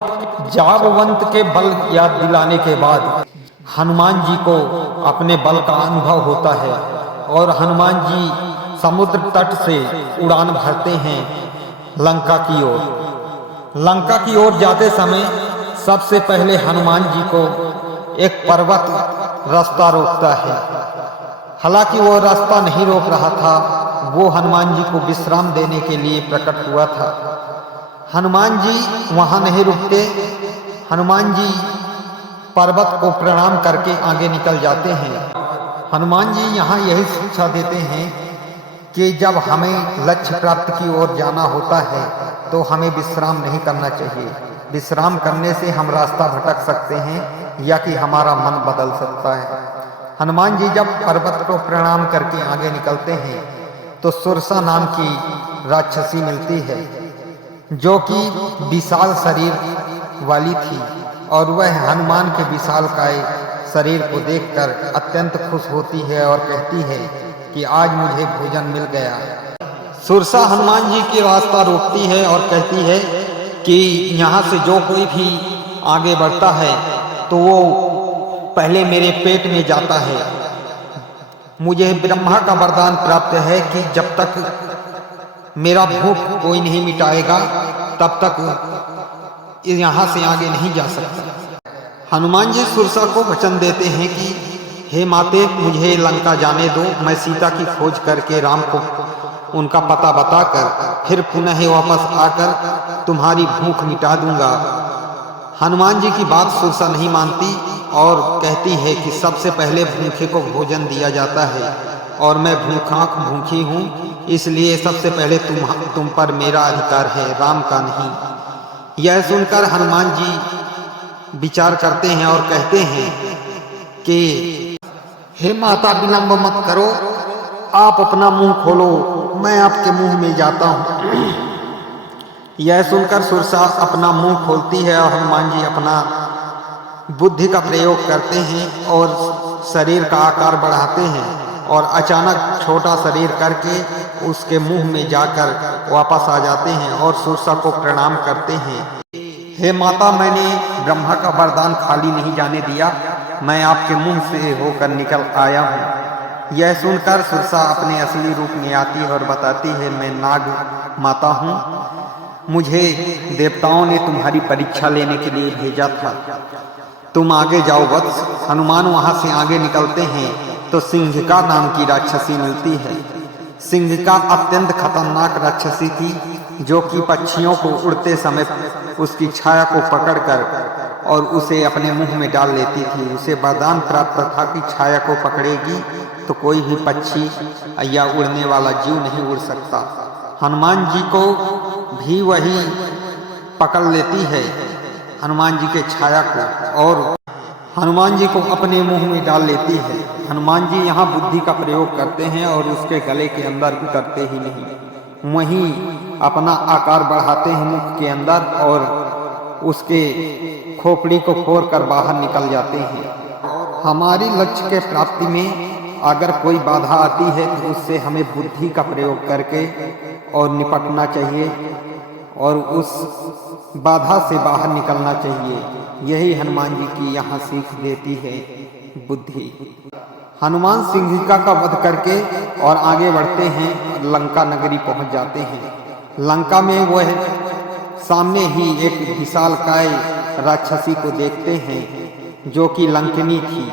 जाबवंत के बल याद दिलाने के बाद हनुमान जी को अपने बल का अनुभव होता है और हनुमान जी समुद्र तट से उड़ान भरते हैं लंका की ओर। लंका की ओर जाते समय सबसे पहले हनुमान जी को एक पर्वत रास्ता रोकता है। हालांकि वो रास्ता नहीं रोक रहा था, वो हनुमान जी को विश्राम देने के लिए प्रकट हुआ था। हनुमान जी वहां नहीं रुकते। हनुमान जी पर्वत को प्रणाम करके आगे निकल जाते हैं। हनुमान जी यहाँ यही शिक्षा देते हैं कि जब हमें लक्ष्य प्राप्त की ओर जाना होता है तो हमें विश्राम नहीं करना चाहिए। विश्राम करने से हम रास्ता भटक सकते हैं या कि हमारा मन बदल सकता है। हनुमान जी जब पर्वत को प्रणाम करके आगे निकलते हैं तो सुरसा नाम की राक्षसी मिलती है, जो कि विशाल शरीर वाली थी और वह हनुमान के विशालकाय शरीर को देखकर अत्यंत खुश होती है और कहती है कि आज मुझे भोजन मिल गया। सुरसा हनुमान जी की रास्ता रोकती है और कहती है कि यहाँ से जो कोई भी आगे बढ़ता है तो वो पहले मेरे पेट में जाता है। मुझे ब्रह्मा का वरदान प्राप्त है कि जब तक मेरा भूख कोई नहीं मिटाएगा तब तक यहाँ से आगे नहीं जा सकता। हनुमान जी सुरसा को वचन देते हैं कि हे माते, मुझे लंका जाने दो। मैं सीता की खोज करके राम को उनका पता बताकर फिर पुनः वापस आकर तुम्हारी भूख मिटा दूंगा। हनुमान जी की बात सुरसा नहीं मानती और कहती है कि सबसे पहले भूखे को भोजन दिया जाता है और मैं भूखी हूँ, इसलिए सबसे पहले तुम पर मेरा अधिकार है, राम का नहीं। यह सुनकर हनुमान जी विचार करते हैं और कहते हैं कि हे माता, विलंब मत करो, आप अपना मुंह खोलो, मैं आपके मुंह में जाता हूँ। यह सुनकर सुरसा अपना मुंह खोलती है और हनुमान जी अपना बुद्धि का प्रयोग करते हैं और शरीर का आकार बढ़ाते हैं और अचानक छोटा शरीर करके उसके मुंह में जाकर वापस आ जाते हैं और सुरसा को प्रणाम करते हैं। हे माता, मैंने ब्रह्मा का वरदान खाली नहीं जाने दिया, मैं आपके मुंह से होकर निकल आया हूँ। यह सुनकर सुरसा अपने असली रूप में आती है और बताती है, मैं नाग माता हूँ, मुझे देवताओं ने तुम्हारी परीक्षा लेने के लिए भेजा था, तुम आगे जाओ वत्स। हनुमान वहां से आगे निकलते हैं तो सिंहिका नाम की राक्षसी मिलती है। सिंहिका अत्यंत खतरनाक राक्षसी थी, जो कि पक्षियों को उड़ते समय उसकी छाया को पकड़कर और उसे अपने मुंह में डाल लेती थी। उसे वरदान प्राप्त था कि छाया को पकड़ेगी तो कोई भी पक्षी या उड़ने वाला जीव नहीं उड़ सकता। हनुमान जी को भी वही पकड़ लेती है, हनुमान जी के छाया को, और हनुमान जी को अपने मुंह में डाल लेती है। हनुमान जी यहाँ बुद्धि का प्रयोग करते हैं और उसके गले के अंदर उतरते ही नहीं, वहीं अपना आकार बढ़ाते हैं मुख के अंदर और उसके खोपड़ी को फोड़कर बाहर निकल जाते हैं। हमारी लक्ष्य के प्राप्ति में अगर कोई बाधा आती है तो उससे हमें बुद्धि का प्रयोग करके और निपटना चाहिए और उस बाधा से बाहर निकलना चाहिए। यही हनुमान जी की यहाँ सीख देती है बुद्धि। हनुमान सिंहिका का वध करके और आगे बढ़ते हैं, लंका नगरी पहुंच जाते हैं। लंका में वह सामने ही एक विशालकाय राक्षसी को देखते हैं, जो कि लंकिनी थी।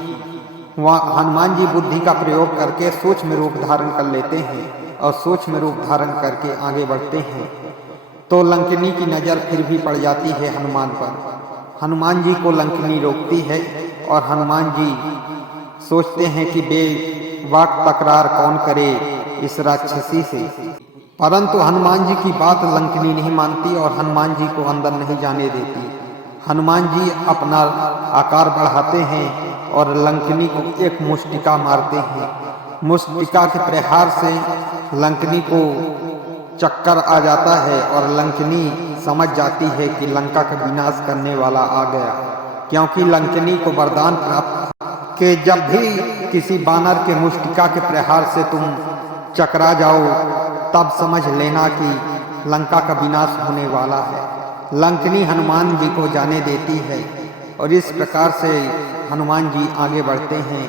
वह हनुमान जी बुद्धि का प्रयोग करके सूक्ष्म रूप धारण कर लेते हैं और सूक्ष्म रूप धारण करके आगे बढ़ते हैं तो लंकिनी की नज़र फिर भी पड़ जाती है हनुमान पर। हनुमान जी को लंकिनी रोकती है और हनुमान जी सोचते हैं कि बेवाक तकरार कौन करे इस राक्षसी से, परंतु हनुमान जी की बात लंकिनी नहीं मानती और हनुमान जी को अंदर नहीं जाने देती। हनुमान जी अपना आकार बढ़ाते हैं और लंकिनी को एक मुष्टिका मारते हैं। मुष्टिका के प्रहार से लंकिनी को चक्कर आ जाता है और लंकिनी समझ जाती है कि लंका का विनाश करने वाला आ गया, क्योंकि लंकिनी को वरदान प्राप्त कि जब भी किसी बानर के मुष्टिका के प्रहार से तुम चकरा जाओ तब समझ लेना कि लंका का विनाश होने वाला है। लंकनी हनुमान जी को जाने देती है और इस प्रकार से हनुमान जी आगे बढ़ते हैं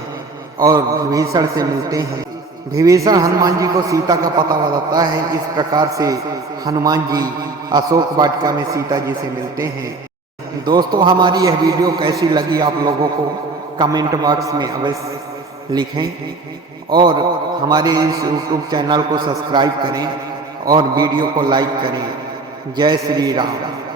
और विभीषण से मिलते हैं। विभीषण हनुमान जी को सीता का पता बताता है। इस प्रकार से हनुमान जी अशोक वाटिका में सीता जी से मिलते हैं। दोस्तों, हमारी यह वीडियो कैसी लगी आप लोगों को कमेंट बॉक्स में अवश्य लिखें और हमारे इस YouTube चैनल को सब्सक्राइब करें और वीडियो को लाइक करें। जय श्री राम।